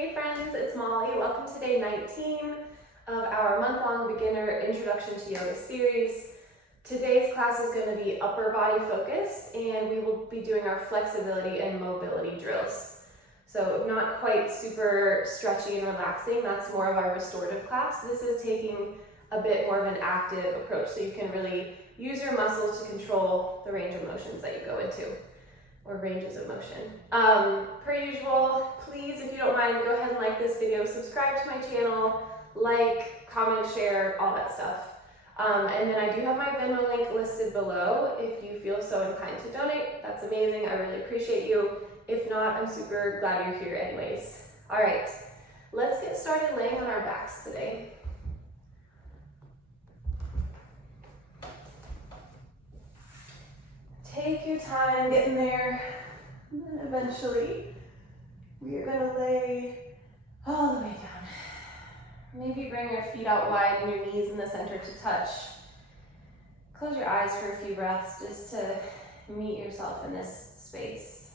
Hey friends, it's Molly. Welcome to day 19 of our month-long beginner introduction to yoga series. Today's class is going to be upper body focused, and we will be doing our flexibility and mobility drills. So not quite super stretchy and relaxing, that's more of our restorative class. This is taking a bit more of an active approach, so you can really use your muscles to control the range of motions that you go into, or ranges of motion. Per usual, please, if you don't mind, go ahead and like this video, subscribe to my channel, like, comment, share, all that stuff. And then I do have my Venmo link listed below if you feel so inclined to donate. That's amazing, I really appreciate you. If not, I'm super glad you're here anyways. All right, let's get started laying on our backs today. Take your time getting there, and then eventually we are going to lay all the way down. Maybe bring your feet out wide and your knees in the center to touch. Close your eyes for a few breaths just to meet yourself in this space.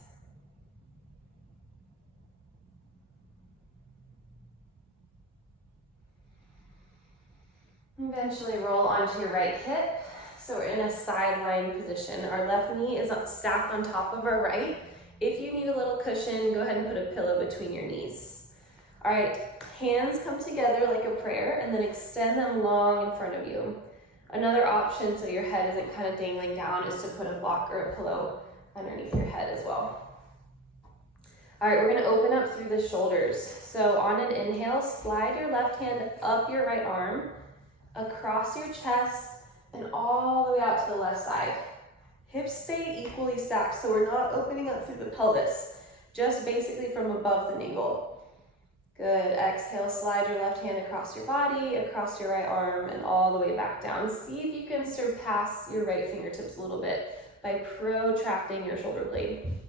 Eventually roll onto your right hip. So we're in a side lying position. Our left knee is stacked on top of our right. If you need a little cushion, go ahead and put a pillow between your knees. All right, hands come together like a prayer and then extend them long in front of you. Another option so your head isn't kind of dangling down is to put a block or a pillow underneath your head as well. All right, we're gonna open up through the shoulders. So on an inhale, slide your left hand up your right arm, across your chest, and all the way out to the left side. Hips stay equally stacked, so we're not opening up through the pelvis, just basically from above the navel. Good, exhale, slide your left hand across your body, across your right arm, and all the way back down. See if you can surpass your right fingertips a little bit by protracting your shoulder blade.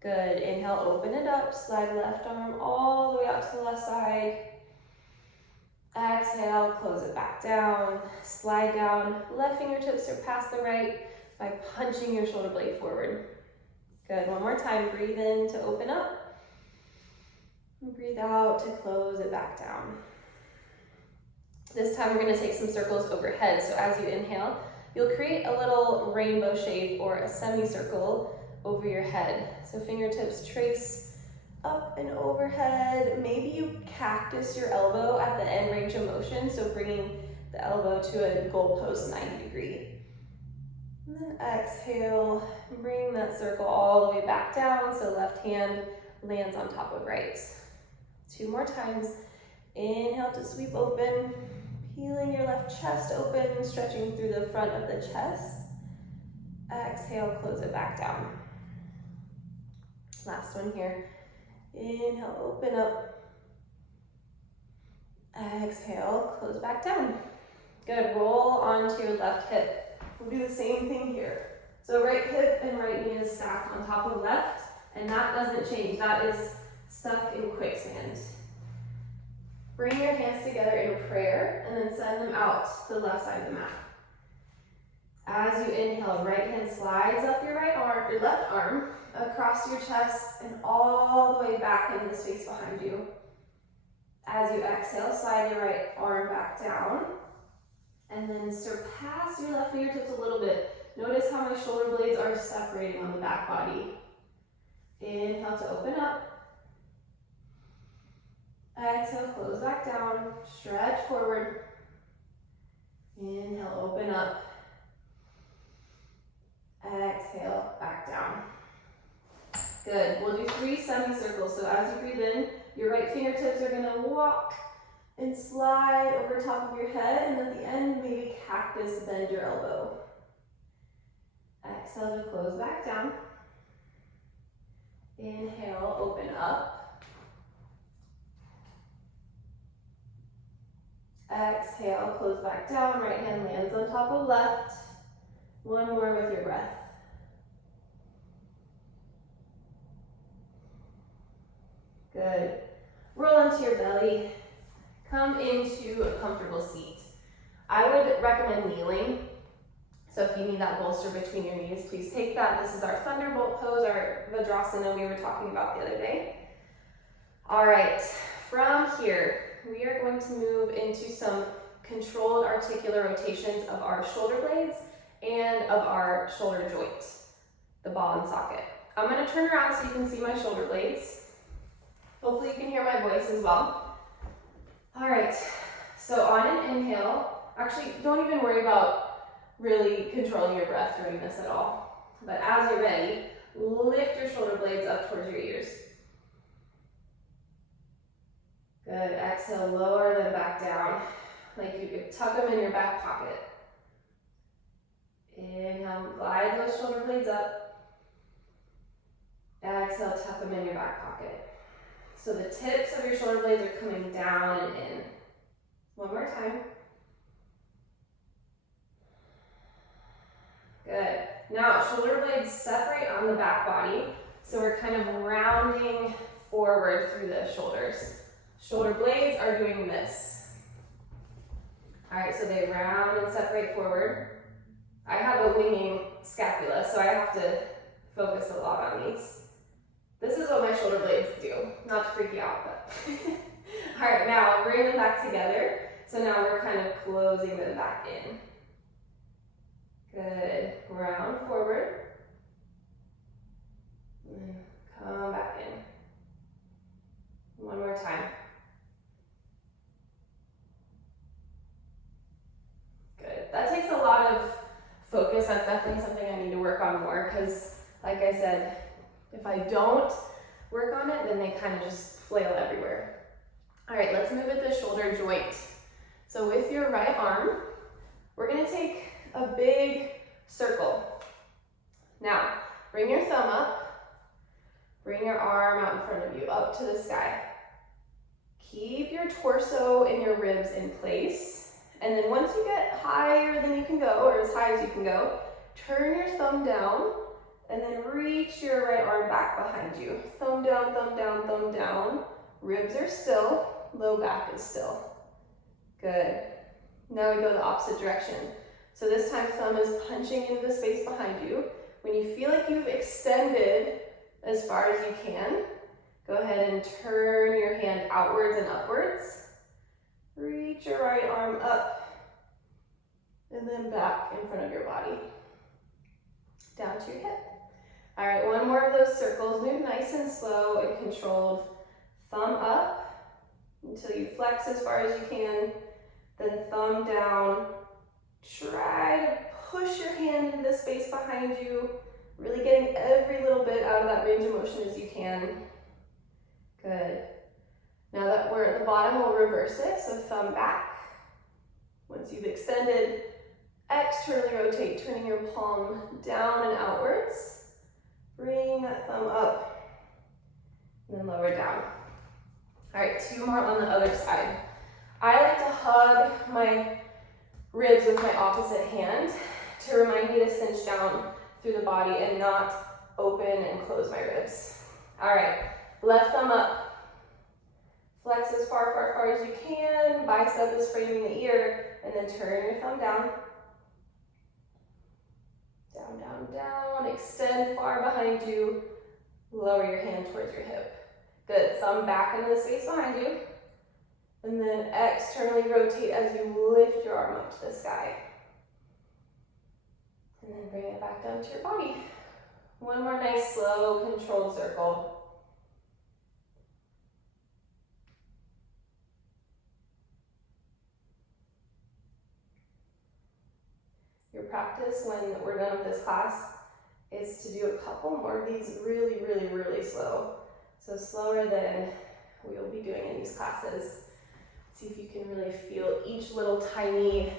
Good, inhale, open it up, slide left arm all the way out to the left side. Exhale, close it back down, slide down, left fingertips surpass the right by punching your shoulder blade forward. Good, one more time, breathe in to open up, and breathe out to close it back down. This time we're gonna take some circles overhead, so as you inhale, you'll create a little rainbow shape or a semicircle over your head. So fingertips trace up and overhead. Maybe you cactus your elbow at the end range of motion, so bringing the elbow to a goalpost 90 degree. And then exhale, bring that circle all the way back down, so left hand lands on top of right. 2 more times. Inhale to sweep open, peeling your left chest open, stretching through the front of the chest. Exhale, close it back down. Last one here. Inhale, open up. Exhale, close back down. Good, roll onto your left hip. We'll do the same thing here. So right hip and right knee is stacked on top of left, and that doesn't change. That is stuck in quicksand. Bring your hands together in prayer, and then send them out to the left side of the mat. As you inhale, right hand slides up your right arm, your left arm, across your chest and all the way back into the space behind you. As you exhale, slide your right arm back down and then surpass your left fingertips a little bit. Notice how my shoulder blades are separating on the back body. Inhale to open up. Exhale, close back down, stretch forward. Inhale, open up. Exhale, back down. Good, we'll do 3 semicircles. So as you breathe in, your right fingertips are gonna walk and slide over top of your head, and at the end, maybe cactus bend your elbow. Exhale to close back down. Inhale, open up. Exhale, close back down, right hand lands on top of left. One more with your breath. Good. Roll onto your belly. Come into a comfortable seat. I would recommend kneeling. So if you need that bolster between your knees, please take that. This is our thunderbolt pose, our Vajrasana we were talking about the other day. All right, from here, we are going to move into some controlled articular rotations of our shoulder blades and of our shoulder joint, the ball and socket. I'm going to turn around so you can see my shoulder blades. Hopefully you can hear my voice as well. All right, so on an inhale, actually don't even worry about really controlling your breath during this at all. But as you're ready, lift your shoulder blades up towards your ears. Good, exhale, lower them back down, like you could tuck them in your back pocket. Inhale, glide those shoulder blades up. Exhale, tuck them in your back pocket. So the tips of your shoulder blades are coming down and in. One more time. Good. Now, shoulder blades separate on the back body, so we're kind of rounding forward through the shoulders. Shoulder blades are doing this. All right, so they round and separate forward. I have a winging scapula, so I have to focus a lot on these. This is what my shoulder blades do, not to freak you out, but. All right, now bring them back together. So now we're kind of closing them back in. Good, round forward. And then come back in. One more time. Good, that takes a lot of focus. That's definitely something I need to work on more because, like I said, if I don't work on it, then they kind of just flail everywhere. All right, let's move at the shoulder joint. So with your right arm, we're gonna take a big circle. Now, bring your thumb up, bring your arm out in front of you, up to the sky. Keep your torso and your ribs in place. And then once you get higher than you can go, or as high as you can go, turn your thumb down, and then reach your right arm back behind you. Thumb down, thumb down, thumb down. Ribs are still, low back is still. Good. Now we go the opposite direction. So this time thumb is punching into the space behind you. When you feel like you've extended as far as you can, go ahead and turn your hand outwards and upwards. Reach your right arm up and then back in front of your body. Down to your hip. All right, one more of those circles. Move nice and slow and controlled. Thumb up until you flex as far as you can. Then thumb down. Try to push your hand into the space behind you, really getting every little bit out of that range of motion as you can. Good. Now that we're at the bottom, we'll reverse it. So thumb back. Once you've extended, externally rotate, turning your palm down and outwards. Bring that thumb up, and then lower down. All right, two more on the other side. I like to hug my ribs with my opposite hand to remind me to cinch down through the body and not open and close my ribs. All right, left thumb up. Flex as far as you can. Bicep is framing the ear, and then turn your thumb down. Down, down, down. Extend far behind you. Lower your hand towards your hip. Good. Thumb back into the space behind you. And then externally rotate as you lift your arm up to the sky. And then bring it back down to your body. One more nice, slow, controlled circle. Your practice when we're done with this class is to do a couple more of these really, really, really slow. So slower than we will be doing in these classes. See if you can really feel each little tiny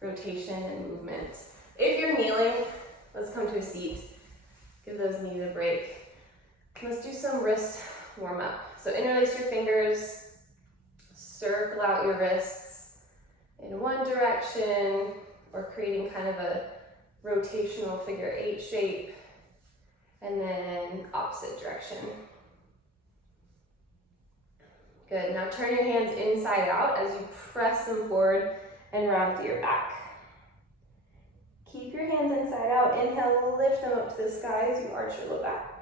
rotation and movement. If you're kneeling, let's come to a seat. Give those knees a break. Let's do some wrist warm up. So interlace your fingers, circle out your wrists in one direction, or creating kind of a rotational figure 8 shape, and then opposite direction. Good, now turn your hands inside out as you press them forward and round through your back. Keep your hands inside out. Inhale, lift them up to the sky as you arch your low back.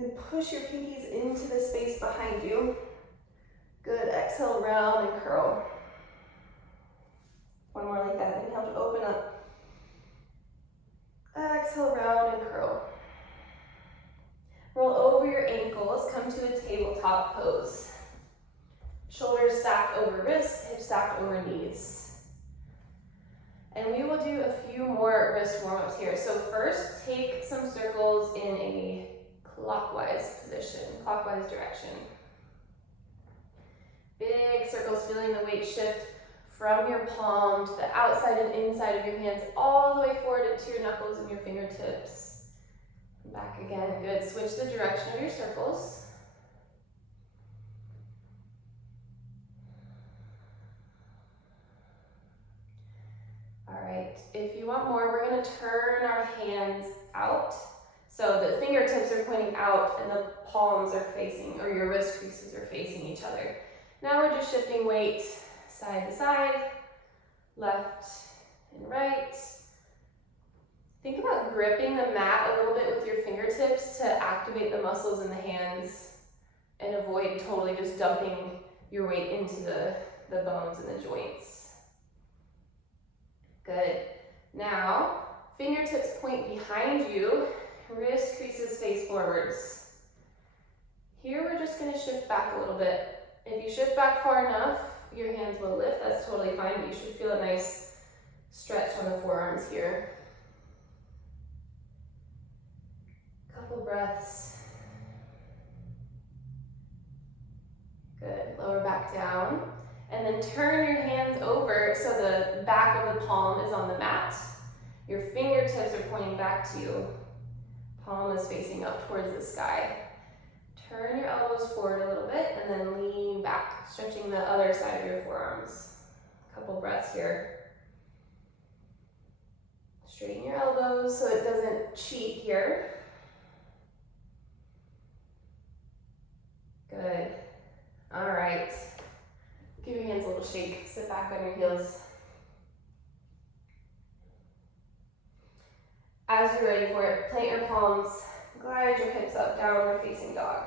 And push your pinkies into the space behind you. Good, exhale, round and curl. One more like that, inhale to open up. Exhale, round and curl. Roll over your ankles, come to a tabletop pose. Shoulders stacked over wrists, hips stacked over knees. And we will do a few more wrist warm-ups here. So first, take some circles in a clockwise position, clockwise direction. Big circles, feeling the weight shift from your palm to the outside and inside of your hands, all the way forward into your knuckles and your fingertips. Back again, good. Switch the direction of your circles. All right, if you want more, we're gonna turn our hands out. So the fingertips are pointing out and the palms are facing, or your wrist creases are facing each other. Now we're just shifting weight side to side, left and right. Think about gripping the mat a little bit with your fingertips to activate the muscles in the hands and avoid totally just dumping your weight into the bones and the joints. Good. Now, fingertips point behind you, wrist creases face forwards. Here we're just going to shift back a little bit. If you shift back far enough, your hands will lift. That's totally fine, but you should feel a nice stretch on the forearms here. Couple breaths. Good. Lower back down. And then turn your hands over so the back of the palm is on the mat. Your fingertips are pointing back to you. Palm is facing up towards the sky. Turn your elbows forward a little bit and then lean back, stretching the other side of your forearms. Couple breaths here. Straighten your elbows so it doesn't cheat here. Good. All right. Give your hands a little shake. Sit back on your heels. As you're ready for it, plant your palms, glide your hips up, downward facing dog.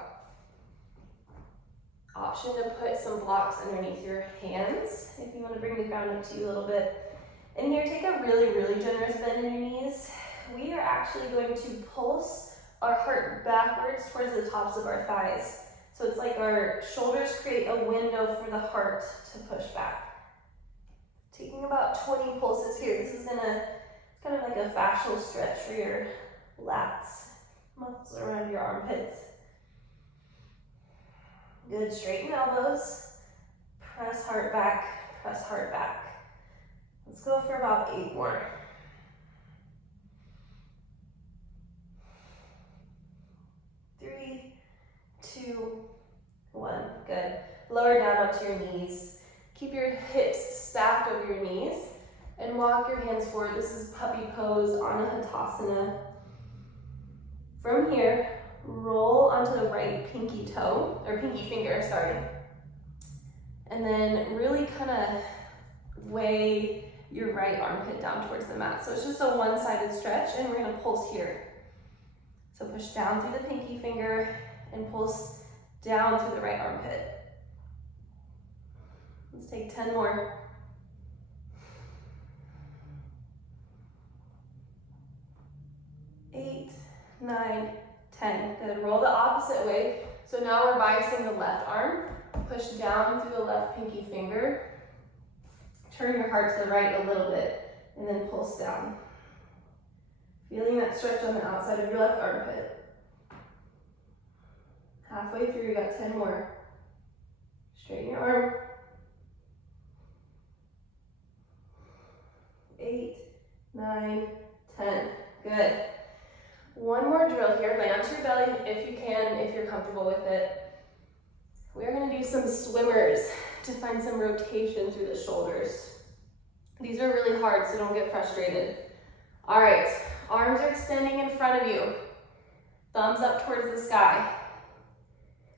Option to put some blocks underneath your hands if you want to bring the ground up to you a little bit. And here, take a really, really generous bend in your knees. We are actually going to pulse our heart backwards towards the tops of our thighs. So it's like our shoulders create a window for the heart to push back. Taking about 20 pulses here. This is kind of like a fascial stretch for your lats, muscles around your armpits. Good, straighten elbows, press heart back, press heart back. Let's go for about 8 more. 3, 2, 1, good. Lower down up to your knees. Keep your hips stacked over your knees and walk your hands forward. This is puppy pose, Anahatasana. From here, roll onto the right pinky toe, or pinky finger, sorry. And then really kind of weigh your right armpit down towards the mat. So it's just a one-sided stretch, and we're gonna pulse here. So push down through the pinky finger and pulse down through the right armpit. Let's take 10 more. 8, 9, 10. Good. Roll the opposite way. So now we're biasing the left arm. Push down through the left pinky finger. Turn your heart to the right a little bit, and then pulse down. Feeling that stretch on the outside of your left armpit. Halfway through, you got 10 more. Straighten your arm. 8, 9, 10. Good. One more drill here. Lay onto your belly if you can, if you're comfortable with it. We are going to do some swimmers to find some rotation through the shoulders. These are really hard, so don't get frustrated. All right, arms are extending in front of you. Thumbs up towards the sky.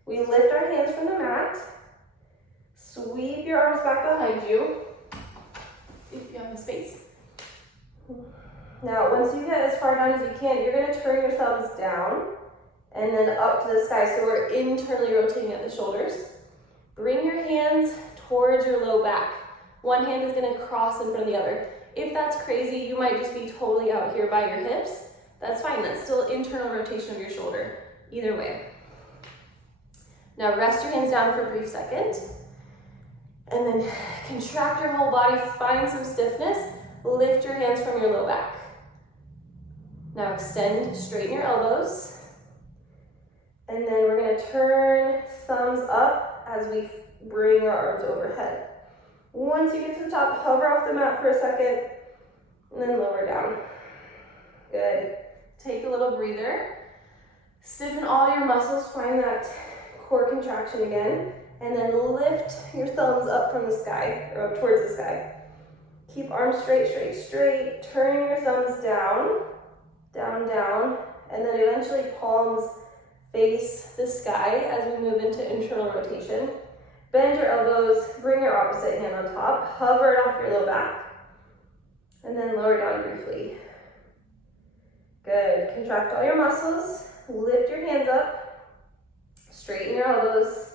We lift our hands from the mat. Sweep your arms back behind you, if you have the space. Now, once you get as far down as you can, you're going to turn your thumbs down and then up to the sky. So we're internally rotating at the shoulders. Bring your hands towards your low back. One hand is gonna cross in front of the other. If that's crazy, you might just be totally out here by your hips. That's fine, that's still internal rotation of your shoulder, either way. Now rest your hands down for a brief second, and then contract your whole body, find some stiffness, lift your hands from your low back. Now extend, straighten your elbows, and then we're gonna turn thumbs up as we bring our arms overhead. Once you get to the top, hover off the mat for a second, and then lower down. Good. Take a little breather. Stiffen all your muscles, find that core contraction again, and then lift your thumbs up from the sky, or up towards the sky. Keep arms straight, straight, straight. Turn your thumbs down, down, down, and then eventually palms face the sky as we move into internal rotation. Bend your elbows, bring your opposite hand on top, hover it off your low back, and then lower down briefly. Good. Contract all your muscles, lift your hands up, straighten your elbows,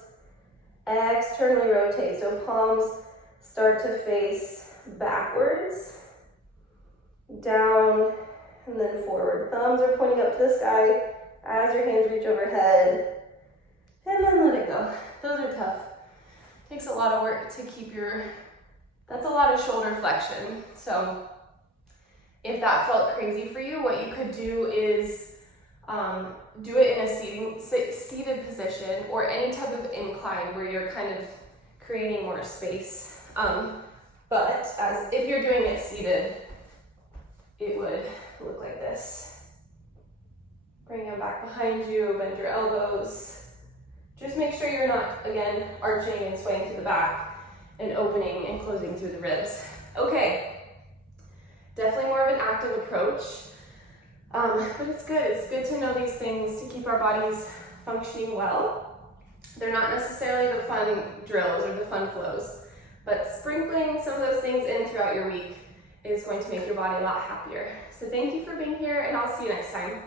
externally rotate. So palms start to face backwards, down, and then forward. Thumbs are pointing up to the sky as your hands reach overhead, and then let it go. Those are tough. Takes a lot of work to keep that's a lot of shoulder flexion. So if that felt crazy for you, what you could do is do it in a seated position or any type of incline where you're kind of creating more space. But if you're doing it seated, it would look like this. Bring them back behind you, bend your elbows. Just make sure you're not, again, arching and swaying to the back and opening and closing through the ribs. Okay, definitely more of an active approach, but it's good. It's good to know these things to keep our bodies functioning well. They're not necessarily the fun drills or the fun flows, but sprinkling some of those things in throughout your week is going to make your body a lot happier. So thank you for being here, and I'll see you next time.